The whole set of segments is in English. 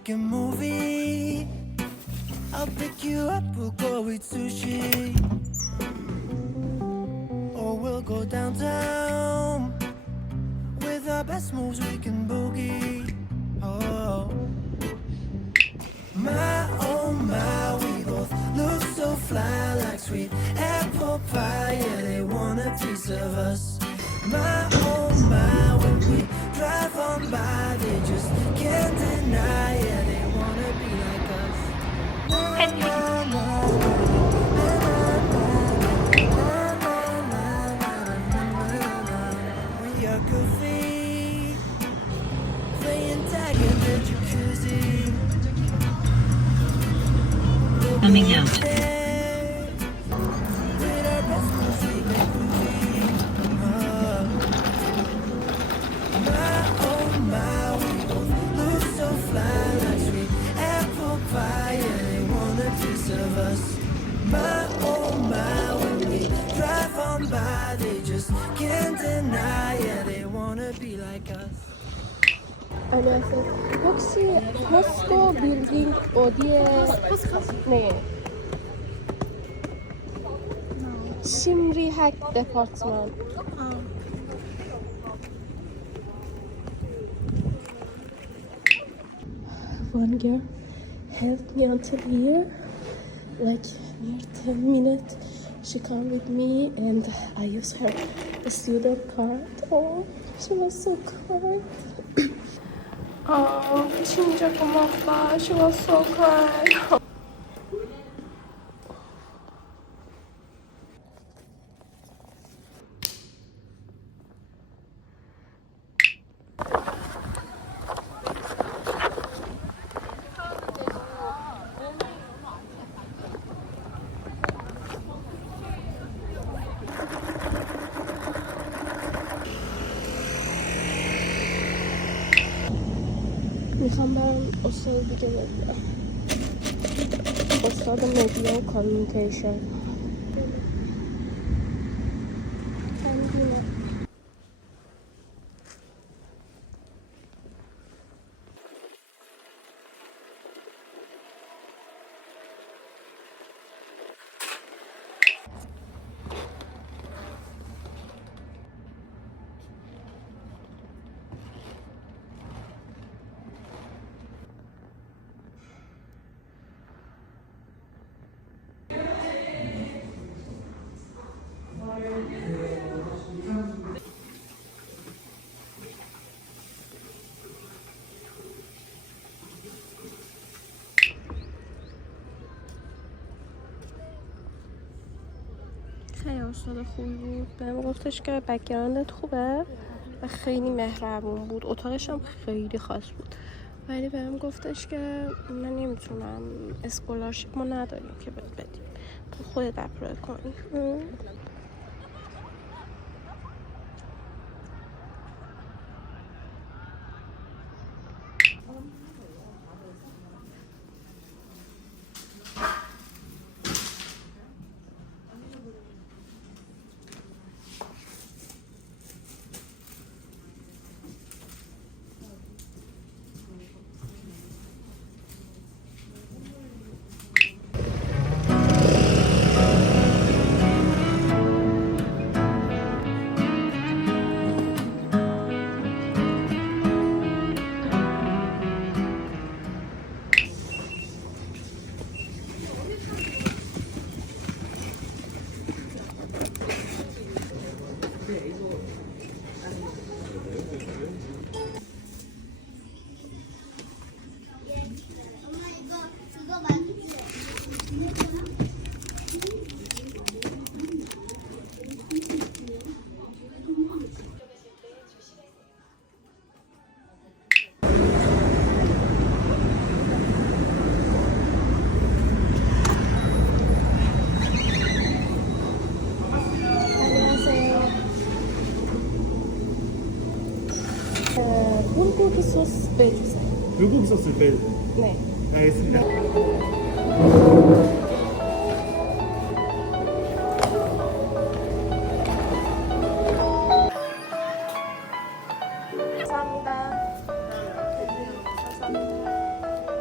make a movie. I'll pick you up, we'll go eat sushi. Or we'll go downtown. With our best moves we can boogie. Oh my, we both look so fly, like sweet apple pie. Yeah, they want a piece of us. My, when we drive on by, they just can't deny. Yeah, they wanna be like us. We are goofy, playing tag in the jacuzzi. Coming out. 안녕하세요. 혹시 포스코 빌딩 어디에? 네. 심리학 디파트먼트. One girl helped me until here, like near 10 minutes. She come with me and I use her student card. Oh, she was so kind. 진짜 고맙다. She was so kind. میخوام برم استاد دیگه ببینم. استاد مدیا و کامیونیکیشن. خیلی استاد خوبی بود. بهم گفتش که بک‌گراندت خوبه و خیلی مهربون بود. اتاقش هم خیلی خاص بود. ولی بهم گفتش که من نمیتونم، اسکولارشیپ ما نداریم که بهت بدیم، تو خودت اپلای کنی. 불고기 소스 빼주세요. 불고기 소스를 빼주세요. 네. 알겠습니다. 감사합니다. 감사합니다.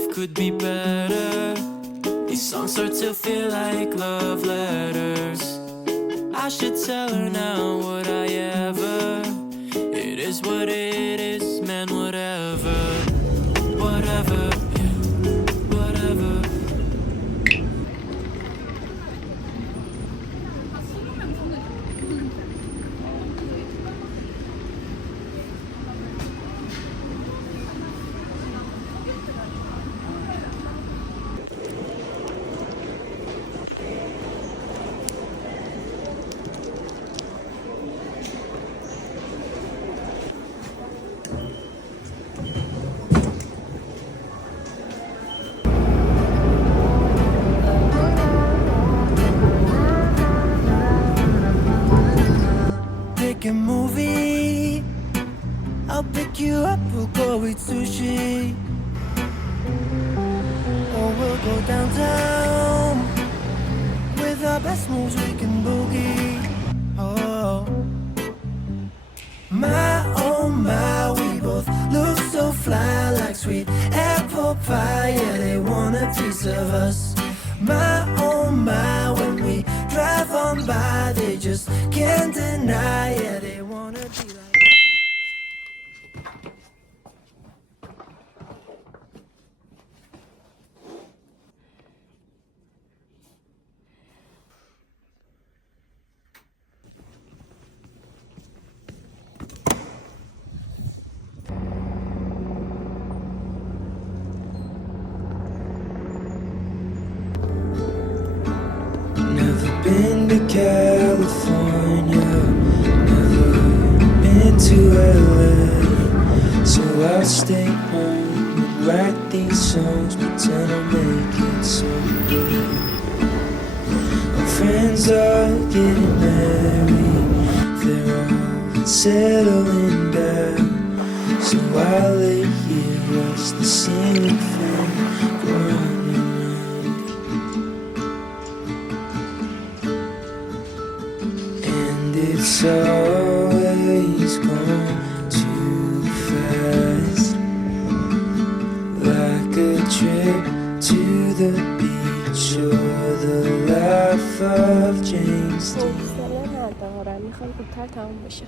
life could be better. These songs start to feel like love letters. I should tell her now, would I ever? It is what it is, man, whatever. Whatever, yeah, whatever. Pick a movie, I'll pick you up, we'll go eat sushi. Or we'll go downtown, with our best moves we can boogie. Oh my, we both look so fly, like sweet apple pie. Yeah, they want a piece of us. My, when we drive on by, they just can't deny. Yeah, they wanna be like. Never been to California, never been to LA, so I'll stay home and write these songs, pretend I'll make it someday. My friends are getting married, they're all settling down, so I lay here, watch the ceiling fan go round and round. And it's always gone too fast, like a trip to the beach or the life of James Dean. حوصله ندارم، میخوام زودتر تموم بشه.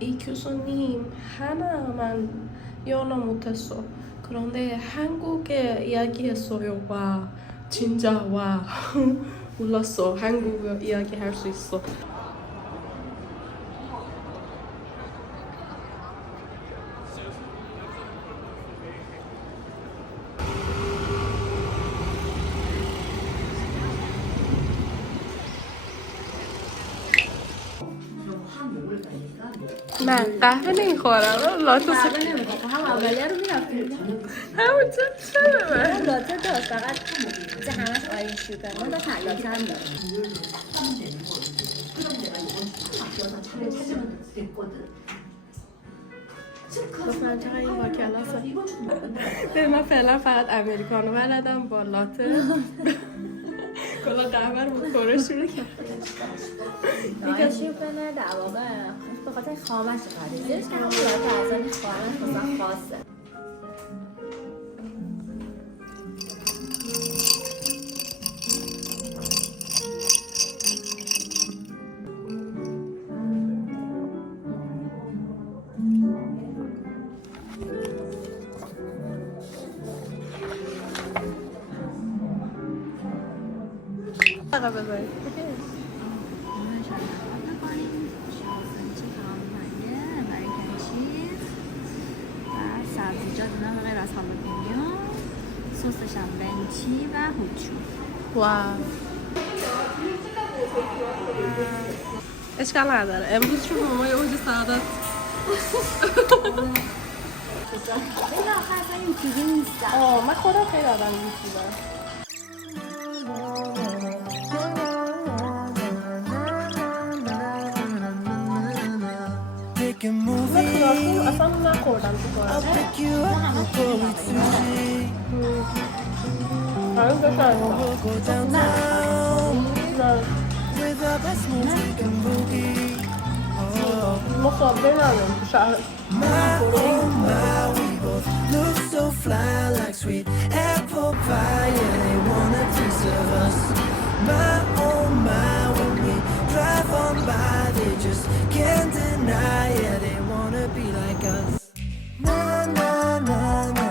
이교수님 하나만 연어 못했어. 그런데 한국에 이야기했어요. 와 진짜 와 몰랐어. 한국어 이야기할 수 있어. من قهوه نمیخورم. لاته قهوه نمیخوام، هم اولیه رو میرفتیم همون چرا لاته داشت، فقط چه همش آیین شوگر ما داشت لاته هم داشت. گفتم چقدر این با کلاسه. به من فعلا فقط امریکانو بلدم با لاته. کلا قهوه رو بخوره شروع کرد. دیگه شوفنه در واقع به خاطر خامش خریدش که همون لاته از این خامش مثلا خاصه. فقط بذارید. سبزیجات اینا غیر از هالوپینیو، سسش هم بنچی و هوچو. واو. اشکال نداره. امروز چون مامای اوج سعادت. این آخر اصلا یوتیوبی نیستم. من خودم خیلی آدم یوتیوبم. Pick a من movie. کلاسیم اصلا نخوردم تو I'll کارم. pick you up. We'll go eat sushi. هنوز داشتم. We'll go downtown with our best moves. We can boogie. Oh. ما صابه نداریم تو شهر. My, oh my, we both look so fly like sweet apple pie. Yeah, they want a piece of us. My, oh my, when we drive on by, they just can't deny. Yeah, they wanna be like us. Na na na na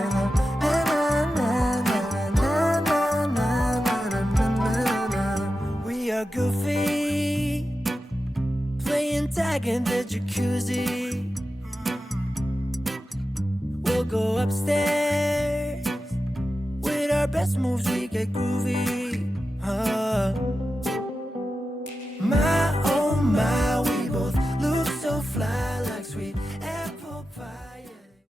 na na na na na na na na na. We are goofy, playing tag in the jacuzzi. We'll go upstairs with our best moves. We get groovy. My